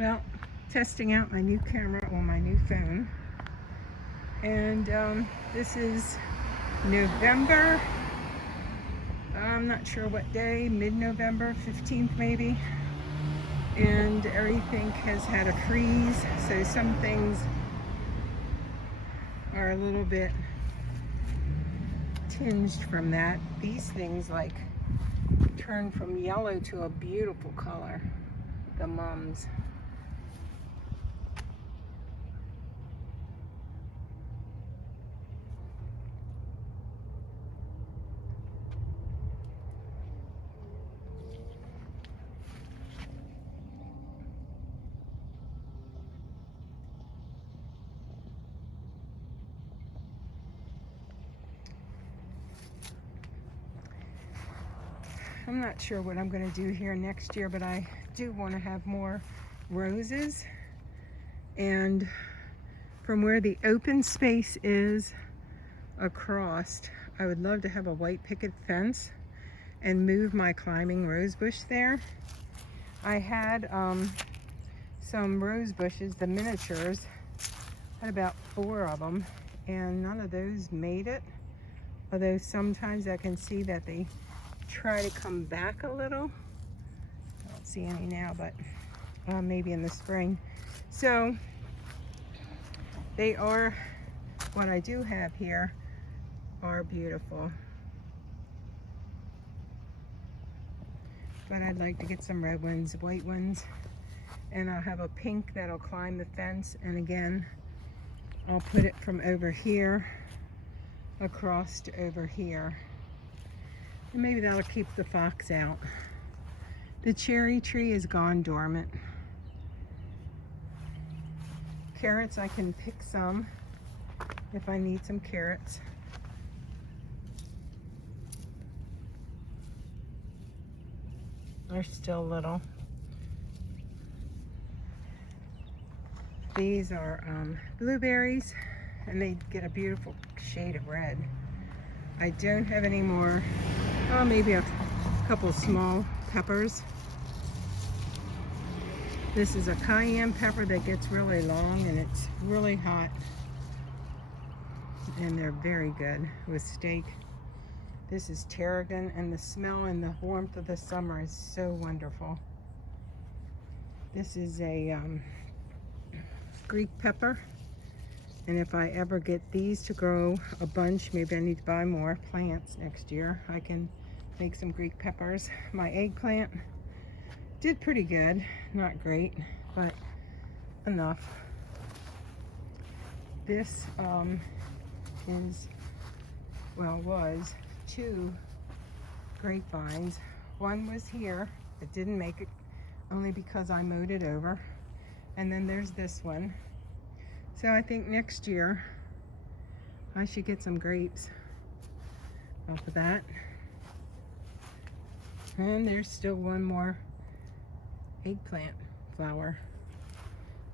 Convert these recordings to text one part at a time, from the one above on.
Well, testing out my new camera on my new phone. And this is November, I'm not sure what day, mid-November, 15th maybe. And everything has had a freeze, so some things are a little bit tinged from that. These things like turn from yellow to a beautiful color, the mums. I'm not sure what I'm going to do here next year, but I do want to have more roses. And from where the open space is across, I would love to have a white picket fence and move my climbing rose bush there. I had some rose bushes, the miniatures, had about 4 of them, and none of those made it. Although sometimes I can see that they try to come back a little. I don't see any now, but maybe in the spring. So they are, what I do have here are beautiful. But I'd like to get some red ones, white ones, and I'll have a pink that'll climb the fence, and again I'll put it from over here across to over here. And maybe that'll keep the fox out. The cherry tree is gone dormant. Carrots, I can pick some if I need some carrots. They're still little. These are blueberries, and they get a beautiful shade of red. I don't have any more, maybe a couple small peppers. This is a cayenne pepper that gets really long and it's really hot. And they're very good with steak. This is tarragon, and the smell and the warmth of the summer is so wonderful. This is a Greek pepper. And if I ever get these to grow a bunch, maybe I need to buy more plants next year, I can make some Greek peppers. My eggplant did pretty good. Not great, but enough. This was 2 grapevines. One was here. It didn't make it, only because I mowed it over. And then there's this one. So I think next year I should get some grapes off of that. And there's still one more eggplant flower,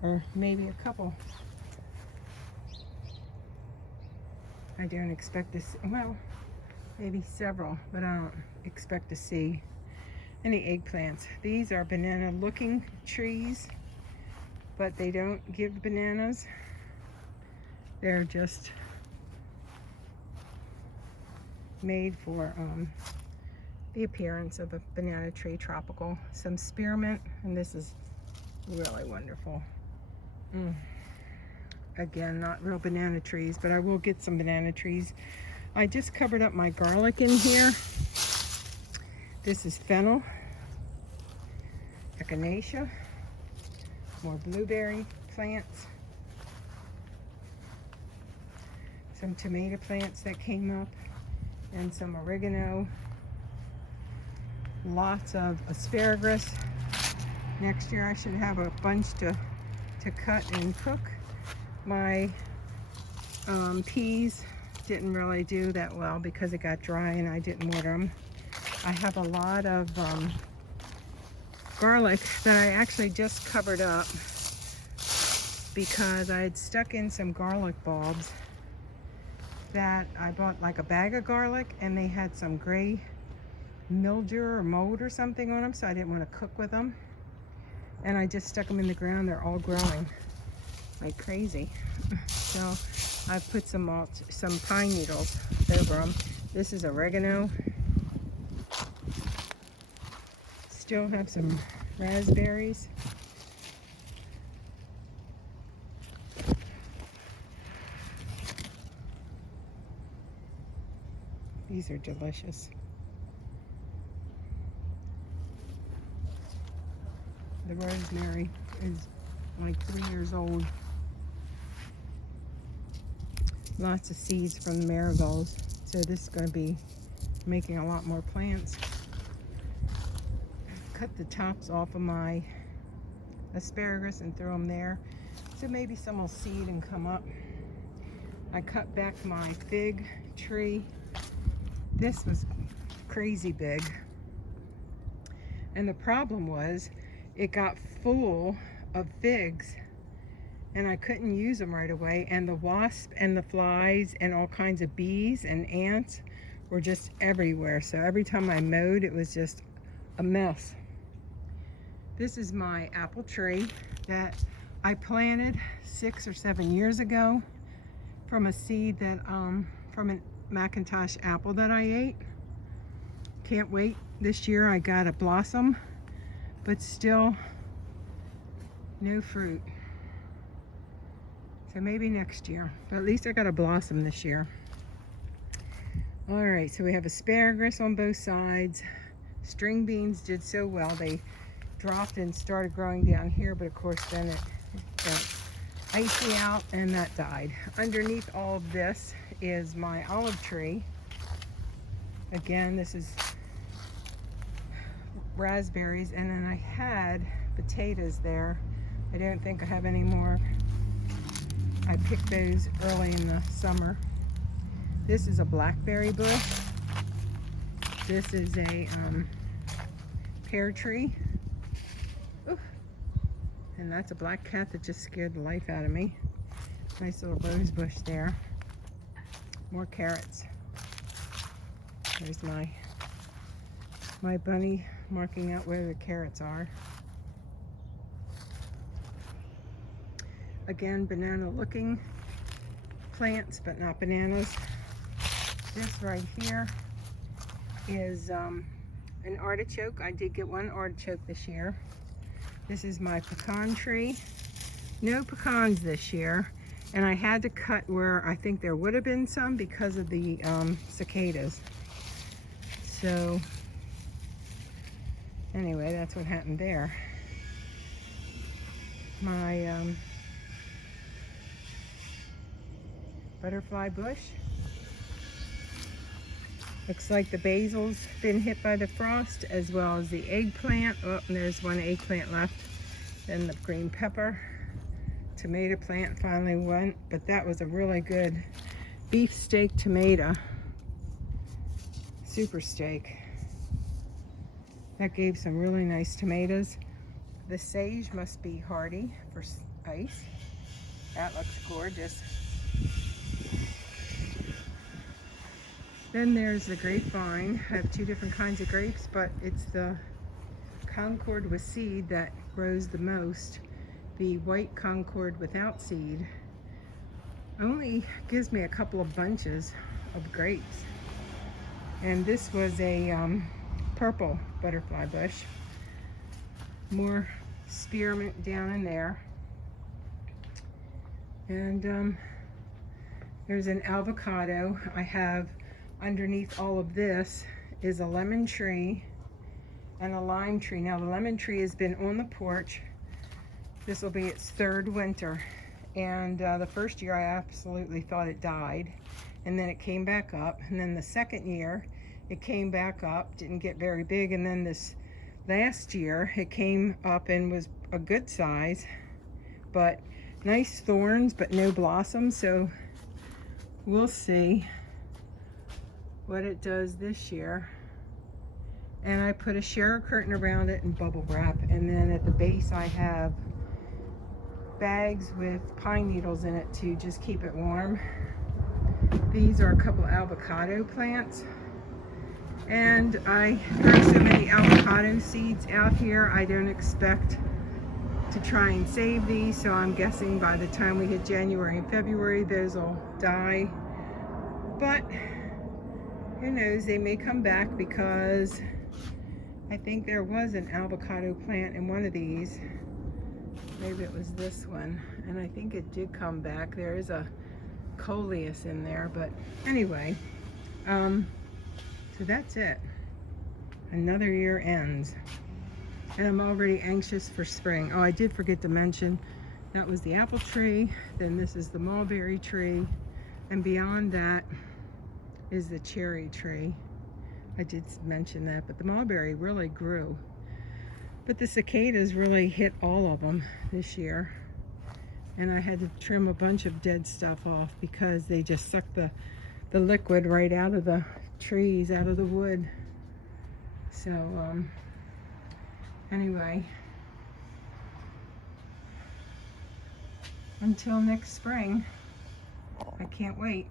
or maybe a couple. I don't expect to see, well, maybe several, but I don't expect to see any eggplants. These are banana looking trees, but they don't give bananas. They're just made for the appearance of a banana tree, tropical. Some spearmint, and this is really wonderful. Again, not real banana trees, but I will get some banana trees. I just covered up my garlic in here. This is fennel, echinacea, more blueberry plants, some tomato plants that came up, and some oregano, lots of asparagus. Next year I should have a bunch to cut and cook. My peas didn't really do that well because it got dry and I didn't water them. I have a lot of garlic that I actually just covered up because I had stuck in some garlic bulbs that I bought, like a bag of garlic, and they had some gray mildew or mold or something on them, so I didn't want to cook with them. and I just stuck them in the ground. They're all growing like crazy. So I've put some pine needles over them. This is oregano. Still have some raspberries. These are delicious. The rosemary is like 3 years old. Lots of seeds from the marigolds. So this is going to be making a lot more plants. Cut the tops off of my asparagus and throw them there. So maybe some will seed and come up. I cut back my fig tree. This was crazy big. And the problem was it got full of figs and I couldn't use them right away. And the wasp and the flies and all kinds of bees and ants were just everywhere. So every time I mowed, it was just a mess. This is my apple tree that I planted 6 or 7 years ago from a seed that, from a Macintosh apple that I ate. Can't wait. This year I got a blossom, but still no fruit. So maybe next year, but at least I got a blossom this year. All right, so we have asparagus on both sides. String beans did so well. They dropped and started growing down here, but of course then it got icy out and that died. Underneath all of this is my olive tree. Again, this is raspberries, and then I had potatoes there. I don't think I have any more. I picked those early in the summer. This is a blackberry bush. This is a pear tree. Ooh. And that's a black cat that just scared the life out of me. Nice little rose bush there. More carrots. There's my bunny marking out where the carrots are. Again, banana looking plants, but not bananas. This right here is an artichoke. I did get one artichoke this year. This is my pecan tree. No pecans this year, and I had to cut where I think there would have been some because of the cicadas. So anyway, that's what happened there. My butterfly bush. Looks like the basil's been hit by the frost, as well as the eggplant. Oh, and there's one eggplant left. Then the green pepper. Tomato plant finally went, but that was a really good beefsteak tomato. Super steak. That gave some really nice tomatoes. The sage must be hardy for ice. That looks gorgeous. Then there's the grapevine. I have two different kinds of grapes, but it's the Concord with seed that grows the most. The white Concord without seed only gives me a couple of bunches of grapes. And this was a purple butterfly bush. More spearmint down in there. And there's an avocado. I have underneath all of this is a lemon tree and a lime tree. Now the lemon tree has been on the porch. This will be its third winter. And the first year I absolutely thought it died. And then it came back up. And then the second year it came back up, didn't get very big. And then this last year it came up and was a good size, but nice thorns, but no blossoms. So we'll see what it does this year. And I put a shower curtain around it and bubble wrap. And then at the base I have bags with pine needles in it to just keep it warm. These are a couple avocado plants. And I throw so many avocado seeds out here, I don't expect to try and save these, so I'm guessing by the time we hit January and February, those will die. But who knows, they may come back, because I think there was an avocado plant in one of these. Maybe it was this one, and I think it did come back. There is a coleus in there, but anyway, so that's it. Another year ends, and I'm already anxious for spring. Oh, I did forget to mention, that was the apple tree, then this is the mulberry tree, and beyond that is the cherry tree. I did mention that, but the mulberry really grew. But the cicadas really hit all of them this year. And I had to trim a bunch of dead stuff off because they just sucked the liquid right out of the trees, out of the wood. So, anyway, until next spring, I can't wait.